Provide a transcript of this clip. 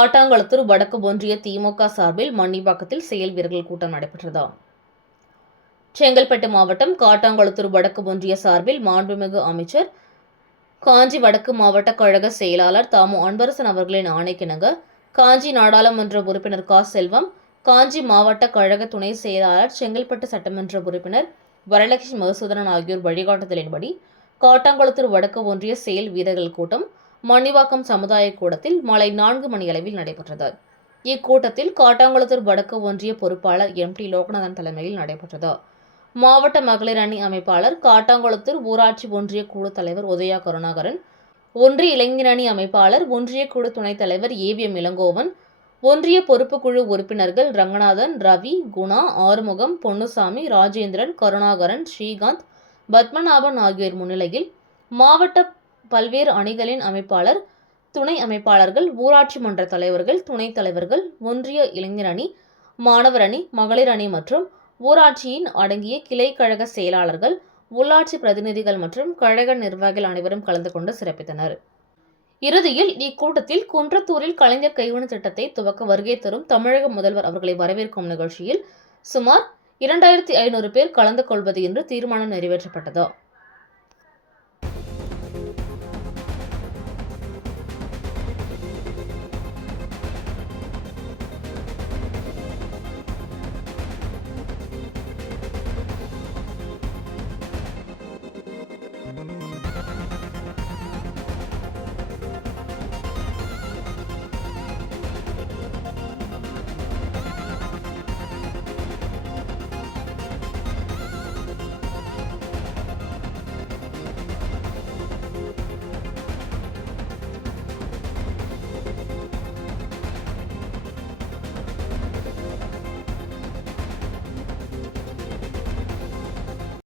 காட்டாங்குளத்தூர் வடக்கு ஒன்றிய திமுக சார்பில் மன்னிவாக்கத்தில் செயல் வீரர்கள் கூட்டம் நடைபெற்றது. செங்கல்பட்டு மாவட்டம் காட்டாங்குளத்தூர் வடக்கு ஒன்றிய சார்பில் மாண்புமிகு அமைச்சர், காஞ்சி வடக்கு மாவட்ட கழக செயலாளர் தாமு அன்பரசன் அவர்களின் ஆணைக்கிணங்க காஞ்சி நாடாளுமன்ற உறுப்பினர் கா. செல்வம், காஞ்சி மாவட்ட கழக துணை செயலாளர், செங்கல்பட்டு சட்டமன்ற உறுப்பினர் வரலட்சுமி மதுசூதனன் ஆகியோர் வழிகாட்டுதலின்படி காட்டாங்குளத்தூர் வடக்கு ஒன்றிய செயல் வீரர்கள் கூட்டம் மன்னிவாக்கம் சமுதாய கூடத்தில் மாலை 4 மணியளவில் நடைபெற்றது. இக்கூட்டத்தில் காட்டாங்குளத்தூர் வடக்கு ஒன்றிய பொறுப்பாளர் எம்.டி. லோகநாதன் தலைமையில் நடைபெற்றது. மாவட்ட மகளிர் அணி அமைப்பாளர், காட்டாங்குளத்தூர் ஊராட்சி ஒன்றிய குழு தலைவர் உதயா கருணாகரன், ஒன்றிய இளைஞர் அணி அமைப்பாளர், ஒன்றிய குழு துணைத் தலைவர் ஏவிஎம் இளங்கோவன், ஒன்றிய பொறுப்புக்குழு உறுப்பினர்கள் ரங்கநாதன், ரவி, குணா, ஆறுமுகம், பொன்னுசாமி, ராஜேந்திரன், கருணாகரன், ஸ்ரீகாந்த், பத்மநாபன் ஆகியோர் முன்னிலையில் மாவட்ட பல்வேறு அணிகளின் அமைப்பாளர், துணை அமைப்பாளர்கள், ஊராட்சி மன்ற தலைவர்கள், துணைத் தலைவர்கள், ஒன்றிய இளைஞர் அணி, மாணவர் அணி, மகளிர் அணி மற்றும் ஊராட்சியின் அடங்கிய கிளை கழக செயலாளர்கள், உள்ளாட்சி பிரதிநிதிகள் மற்றும் கழக நிர்வாகிகள் அனைவரும் கலந்து கொண்டு சிறப்பித்தனர். இறுதியில் இக்கூட்டத்தில் குன்றத்தூரில் கலைஞர் கைவினை திட்டத்தை துவக்க வருகை தரும் தமிழக முதல்வர் அவர்களை வரவேற்கும் நிகழ்ச்சியில் சுமார் 2500 பேர் கலந்து கொள்வது என்று தீர்மானம் நிறைவேற்றப்பட்டது.